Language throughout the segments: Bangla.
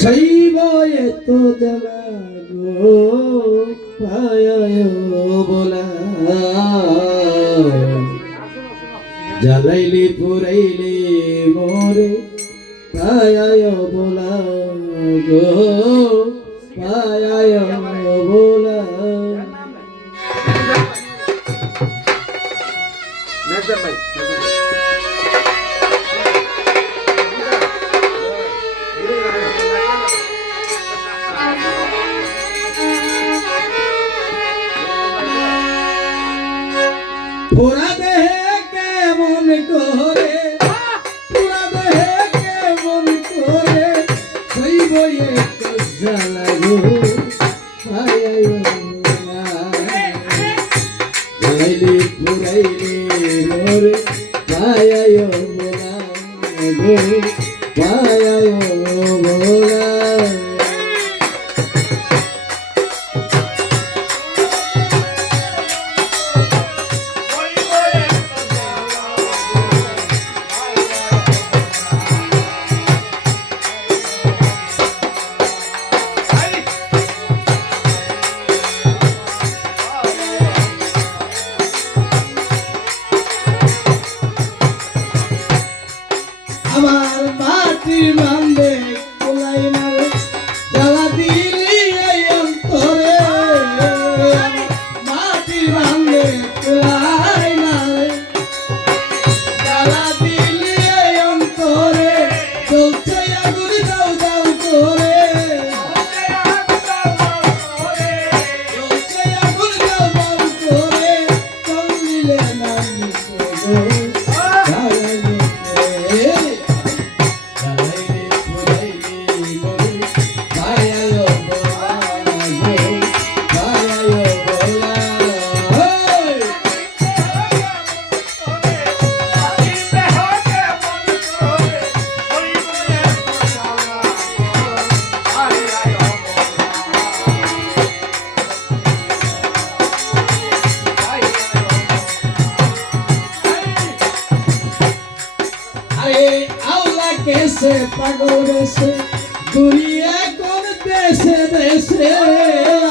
শৈবয়ে তো জ্বালা গো পায় বলা জ্বালাইলে পুরাইলে মোরে পায় বলা গো পায় বলা পুরা দেহে কেমন করে পুরা দেহে কেমন করে শৈবয়ে তো জ্বালা গো পায় জ্বালাইলে পুরাইলে মোরে পায় বলা গো পায় বলা আমার মাটির বান্ধে কোলাই মারে জ্বালা দিলি এই অন্তরে মাটির বান্ধে কোলাই মারে জ্বালা দিলি এই অন্তরে চলছে আগুন দাও দাও করে চলছে আগুন দাও দাও করে চলিলে না মিশে গো कैसे पागल देशे दुनिया कोन देशे देशे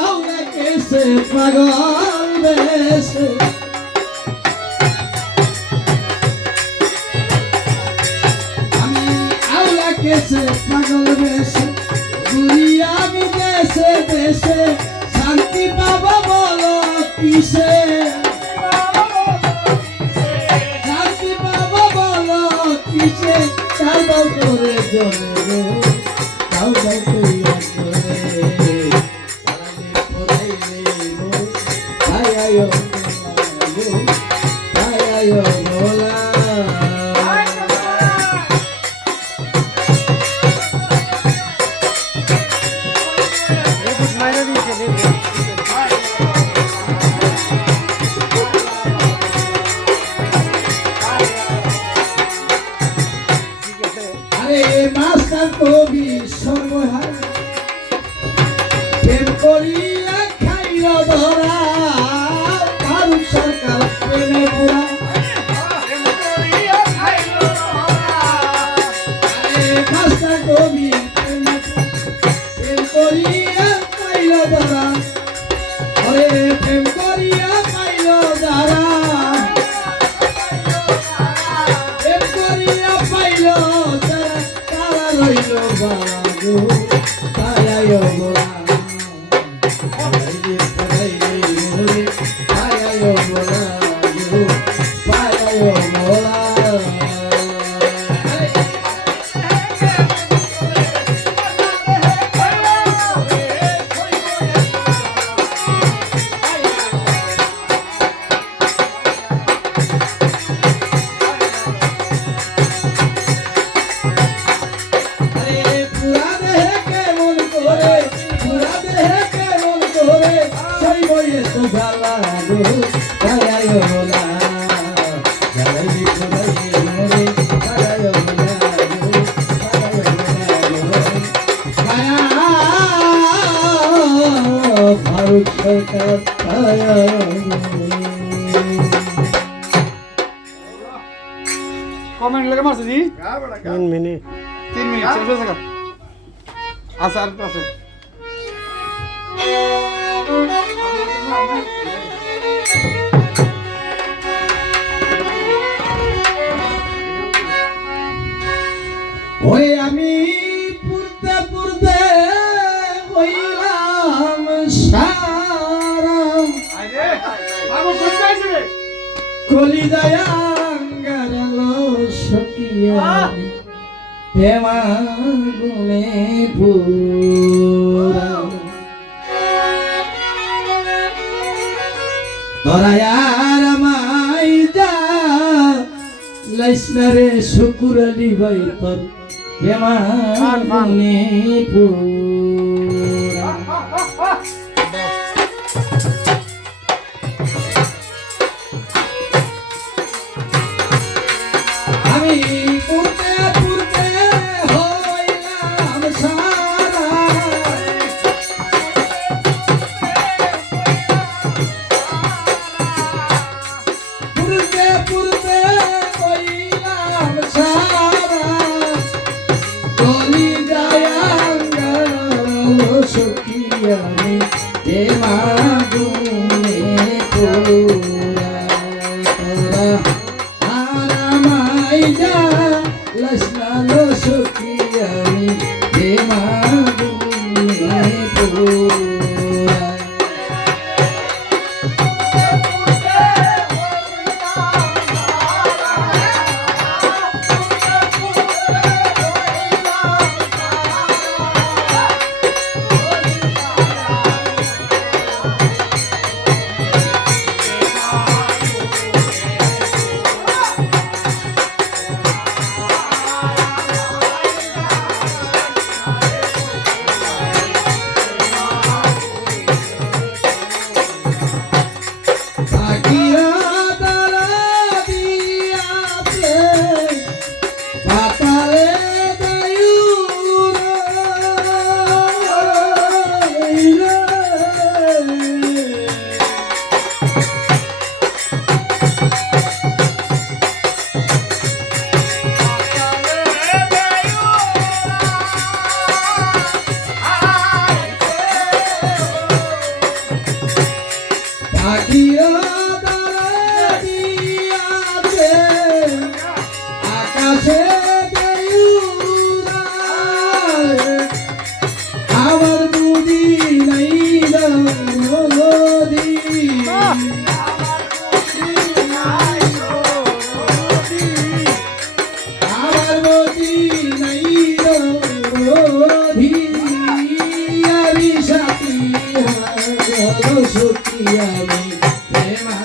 औला कैसे पागल देशे আমি औला कैसे पागल देशे दुनिया में देशे देशे शांति पाबो बोलो किसे शांति पाबो बोलो किसे Tao bao kore jore, tao bao kore jore, alane porai lego, ayayo bola, ayayo bola. Master কবি সর্বহারা প্রেম করিয়া খাইল ধরা ফারুক সরকার প্রেমে পুরা মাস্টার কবি প্রেম করিয়া খাইল ধরা ওরে প্রেম করিয়া খাইল ধরা প্রেম করিয়া pile Raiyo bago, ayayo bola, ayayo bola, ayayo bola, ayayo bola. Comment लगे मार जी 3 मिनट चल আচ্ছা আর আছে ওই আমি পুরতে পুরতে হইলাম সারা কলি দয়াঙ্গার সকিয়া প্রেমা গুনে পুরা তোরায়ার মাই যা লাইসনারে শুকুর আলী ভাই তোর প্রেমা গুনে পুরা আমি পুরতে পুরতে হইলাম সারা পুরতে পুরতে হইলাম সারা কলি দয়াঙ্গার সখী আমি প্রেমা গুনে পুরা তোরা লসনালো সখী আমি প্রেমা গুনে পুরা আকাশে আমার বুদ্ধি নাই নদী আমার বুদ্ধি নাই নদী আমি সাথী হলো সত্যি আমি প্রেমা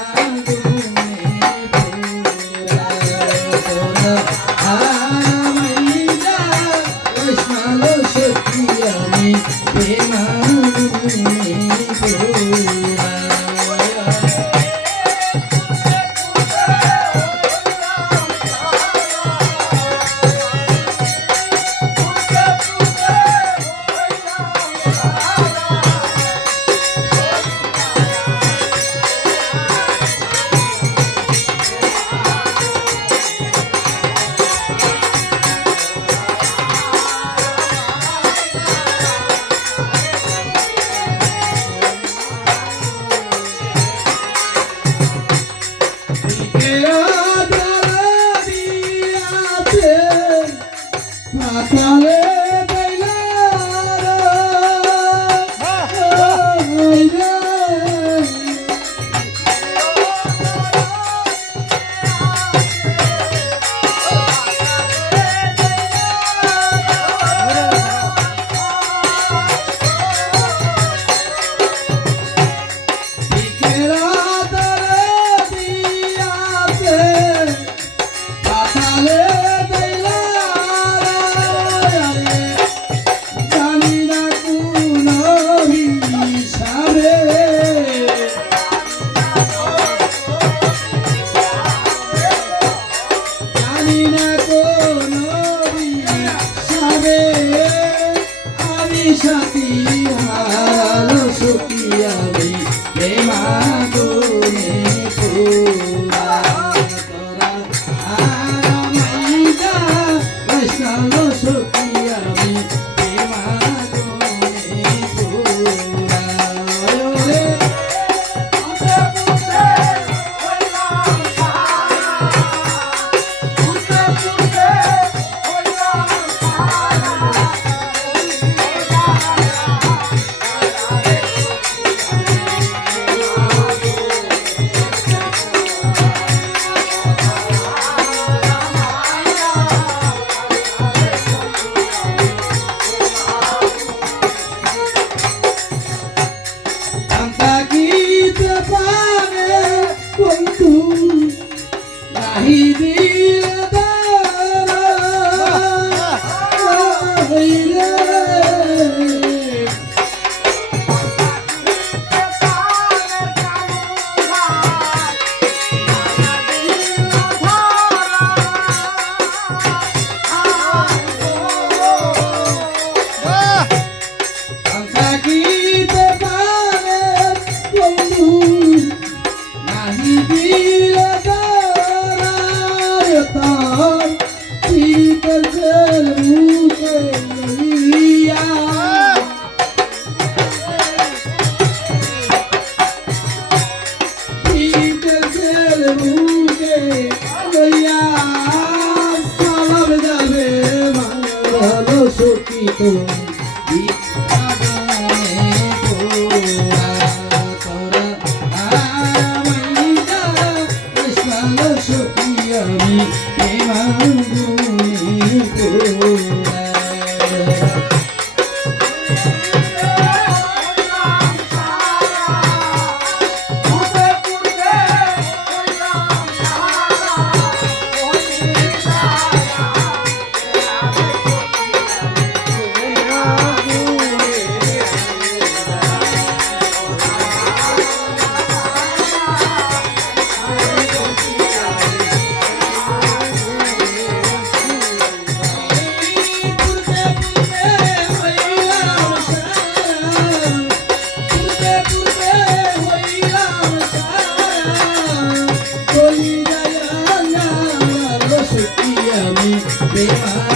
সাথী হালো সখী আমি প্রেমাগুনে পুরা তোরা আর মাইদা বৈশালো সখী আমি প্রেমাগুনে তার শীতের মুখে লইয়া শীতের মুখে লইয়া সালাম যাবে ভালো সখী তো Bye.